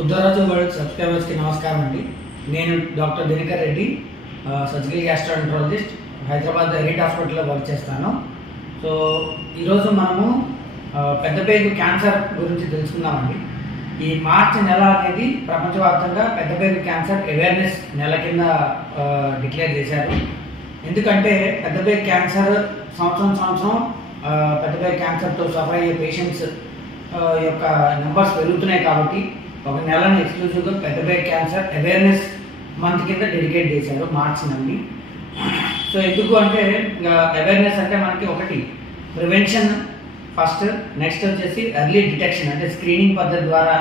Uddaraju world సబ్స్క్రైబర్స్కి నమస్కారం అండి. నేను doctor Dinakar Reddy surgical gastroenterologist Hyderabad eight హాస్పిటల్లో వర్క్ చేస్తాను. సో ఈరోజు మనము పెద్దపేగు క్యాన్సర్ గురించి తెలుసుకుందామండి. ఈ మార్చి నెల అనేది ప్రపంచవ్యాప్తంగా పెద్దపేగు క్యాన్సర్ అవేర్నెస్ నెల కింద డిక్లేర్ చేశారు. ఎందుకంటే పెద్దపేగు క్యాన్సర్ సంవత్సరం సంవత్సరం పెద్దపేగు క్యాన్సర్తో సఫర్ అయ్యే పేషెంట్స్ యొక్క నెంబర్స్ పెరుగుతున్నాయి కాబట్టి ఒక నెలను ఎక్స్క్లూజివ్గా పెద్దపై క్యాన్సర్ అవేర్నెస్ మంత్ కింద డెడికేట్ చేశారు మార్చ్ నుండి. సో ఎందుకు అంటే అవేర్నెస్ అంటే మనకి ఒకటి ప్రివెన్షన్ ఫస్ట్ నెక్స్ట్ వచ్చేసి ఎర్లీ డిటెక్షన్ అంటే స్క్రీనింగ్ పద్ధతి ద్వారా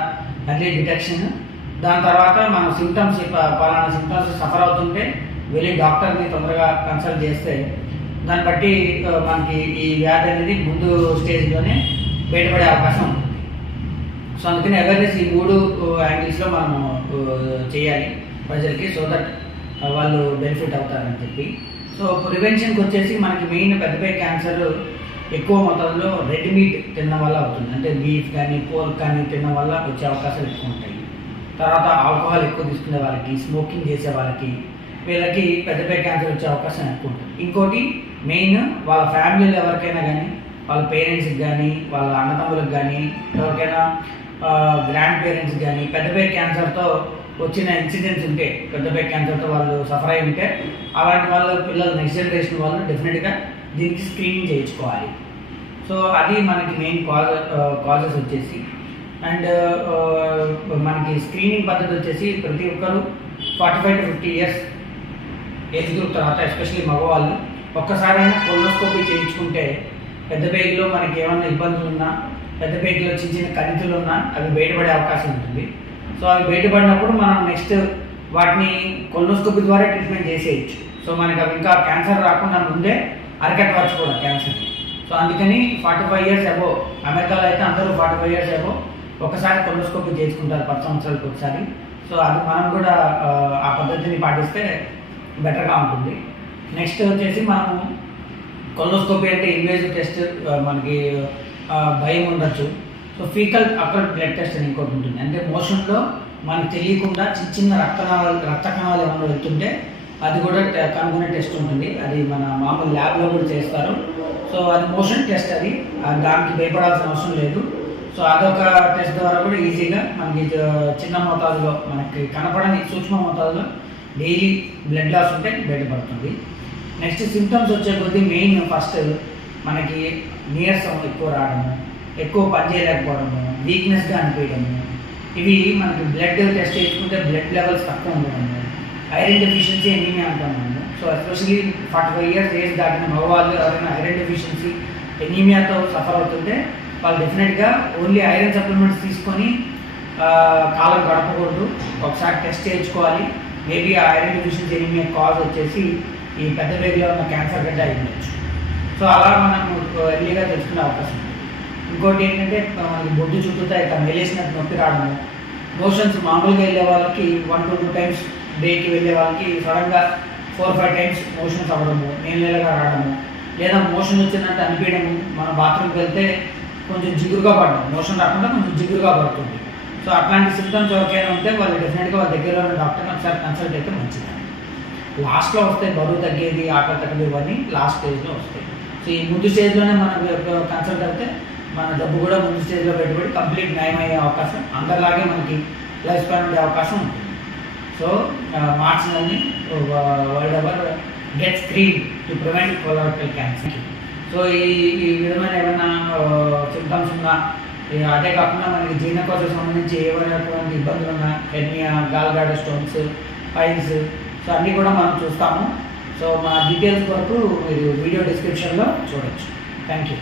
ఎర్లీ డిటెక్షన్ దాని తర్వాత మనం సిమ్టమ్స్ పలానా సిమ్టమ్స్ సఫర్ అవుతుంటే వెళ్ళి డాక్టర్ని తొందరగా కన్సల్ట్ చేస్తే దాన్ని బట్టి మనకి ఈ వ్యాధి అనేది ముందు స్టేజ్లోనే బయటపడే అవకాశం ఉంది. సో అందుకని అవేర్నెస్ ఈ మూడు uh, యాంగిల్స్లో మనము uh, చేయాలి ప్రజలకి సో దట్ uh, వాళ్ళు బెనిఫిట్ అవుతారని చెప్పి. సో ప్రివెన్షన్కి వచ్చేసి మనకి మెయిన్ పెద్దపై క్యాన్సర్ ఎక్కువ మొత్తంలో రెడ్ మీట్ తినడం వల్ల అవుతుంది. అంటే బీఫ్ కానీ పోర్క్ కానీ తినడం వల్ల వచ్చే అవకాశాలు ఎక్కువ ఉంటాయి. తర్వాత ఆల్కహాల్ ఎక్కువ తీసుకునే వాళ్ళకి స్మోకింగ్ చేసే వాళ్ళకి వీళ్ళకి పెద్దపై క్యాన్సర్ వచ్చే అవకాశం ఎక్కువ ఉంటుంది. ఇంకోటి మెయిన్ వాళ్ళ ఫ్యామిలీలో ఎవరికైనా కానీ వాళ్ళ పేరెంట్స్కి కానీ వాళ్ళ అన్నదమ్ములకు కానీ ఎవరికైనా గ్రాండ్ పేరెంట్స్కి కానీ పెద్దపై క్యాన్సర్తో వచ్చిన ఇన్సిడెంట్స్ ఉంటే పెద్దపై క్యాన్సర్తో వాళ్ళు సఫర్ అయి ఉంటే అలాంటి వాళ్ళ పిల్లలు నెక్స్ట్ జనరేషన్ వాళ్ళు డెఫినెట్గా దీనికి స్క్రీనింగ్ చేయించుకోవాలి. సో అది మనకి మెయిన్ కాజ్ కాజెస్ వచ్చేసి. అండ్ మనకి స్క్రీనింగ్ పద్ధతి వచ్చేసి ప్రతి ఒక్కరు forty five to fifty years age group తర్వాత ఎస్పెషల్లీ మగవాళ్ళు ఒక్కసారైనా కొలోస్కోపీ చేయించుకుంటే పెద్ద బేగిలో మనకి ఏమైనా ఇబ్బందులు ఉన్నా పెద్దపేటలో చిన్న చిన్న కణితులు ఉన్నా అవి బయటపడే అవకాశం ఉంటుంది. సో అవి బయటపడినప్పుడు మనం నెక్స్ట్ వాటిని కొలోస్కోపీ ద్వారా ట్రీట్మెంట్ చేసేయచ్చు. సో మనకి అవి ఇంకా క్యాన్సర్ రాకుండా ముందే అరికట్టవచ్చు కూడా క్యాన్సర్ సో అందుకని ఫార్టీ ఫైవ్ ఇయర్స్ అబో అమెరికాలో అయితే అందరూ ఫార్టీ ఫైవ్ ఇయర్స్ అబో ఒకసారి కొలోస్కోపీ చేసుకుంటారు పది సంవత్సరాలకు ఒకసారి. సో అది మనం కూడా ఆ, పద్ధతిని పాటిస్తే బెటర్గా ఉంటుంది. నెక్స్ట్ వచ్చేసి మనము కొలోస్కోపీ అంటే ఇన్వేజివ్ టెస్ట్ మనకి భయం ఉండొచ్చు. సో ఫీకల్ అక్కడ బ్లడ్ టెస్ట్ అని ఇంకోటి ఉంటుంది. అంటే మోషన్లో మనకు తెలియకుండా చిన్న చిన్న రక్తనాళాలు రక్త కణాలు ఏమైనా వెళ్తుంటే అది కూడా కనుగొనే టెస్ట్ ఉంటుంది. అది మన మామూలు ల్యాబ్లో కూడా చేస్తారు. సో అది మోషన్ టెస్ట్ అది. దానికి భయపడాల్సిన అవసరం లేదు. సో అదొక టెస్ట్ ద్వారా కూడా ఈజీగా మనకి చిన్న మోతాదులో మనకి కనపడని సూక్ష్మ మోతాదులో డైలీ బ్లడ్ లాస్ ఉంటే బయటపడుతుంది. నెక్స్ట్ సిమ్టమ్స్ వచ్చే కొద్దీ మెయిన్ ఫస్ట్ మనకి నీరసం ఎక్కువ రావడము ఎక్కువ పని చేయలేకపోవడము వీక్నెస్గా అనిపించడము. ఇవి మనకి బ్లడ్ టెస్ట్ చేసుకుంటే బ్లడ్ లెవెల్స్ తక్కువ ఉండడము. ఐరన్ డెఫిషియన్సీ ఎనీమియా అంటాం మనము so especially forty five years age దాటిన మగవాళ్ళు ఎవరైనా ఐరన్ డెఫిషియన్సీ ఎనీమియాతో సఫర్ అవుతుంటే వాళ్ళు డెఫినెట్గా ఓన్లీ ఐరన్ సప్లిమెంట్స్ తీసుకొని కాలం గడపకూడదు. ఒకసారి టెస్ట్ చేయించుకోవాలి. మేబీ ఆ ఐరన్ డెఫిషియన్సీ ఎనీమియా కాజ్ వచ్చేసి ఈ పెద్ద బేగిలో ఉన్న క్యాన్సర్ గడ్డ అయి ఉండొచ్చు సో అలా మనం ఎర్లీగా తెలుసుకునే అవకాశం ఇంకోటి ఏంటంటే మనకి బొడ్డు చుట్టూతో ఇట్లా మెలేసినట్టు నొప్పి రావడము మోషన్స్ మామూలుగా వెళ్ళే వాళ్ళకి వన్ టు టూ టైమ్స్ డేకి వెళ్ళే వాళ్ళకి సడన్గా ఫోర్ ఫైవ్ టైమ్స్ మోషన్స్ అవ్వడము నేలగా రావడము లేదా మోషన్ వచ్చినట్టు అనిపించడము మన బాత్రూమ్కి వెళ్తే కొంచెం జిగురుగా పడడం మోషన్ రాకుండా కొంచెం జిగురుగా పడుతుంది. సో అట్లాంటి సిమ్టమ్స్ ఎవరికైనా ఉంటే వాళ్ళు డెఫినెట్గా వాళ్ళ దగ్గరలో ఉన్న డాక్టర్ని ఒకసారి కన్సల్ట్ అయితే మంచిది. లాస్ట్లో వస్తే బరువు తగ్గేది ఆకలి తగ్గేది ఇవన్నీ లాస్ట్ స్టేజ్లో వస్తాయి. ఈ ముందు స్టేజ్లోనే మనం కన్సల్ట్ అయితే మన డబ్బు కూడా ముందు స్టేజ్లో పెట్టుబడి కంప్లీట్ నయమయ్యే అవకాశం అందరిలాగే మనకి లైఫ్ స్పాన్ ఉండే అవకాశం ఉంటుంది. So March నెలని world ever get screen to prevent colorectal cancer so ఈ ఈ విధమైన ఏమైనా సింటమ్స్ ఉన్నా ఇక అదే కాకుండా మనకి జీర్ణకోశ సంబంధించి ఏమైనటువంటి ఇబ్బందులు ఉన్నా hernia gallbladder stones piles so అన్నీ కూడా మనం చూస్తాము. సో మా డీటెయిల్స్ వరకు మీరు వీడియో డిస్క్రిప్షన్లో చూడొచ్చు. Thank you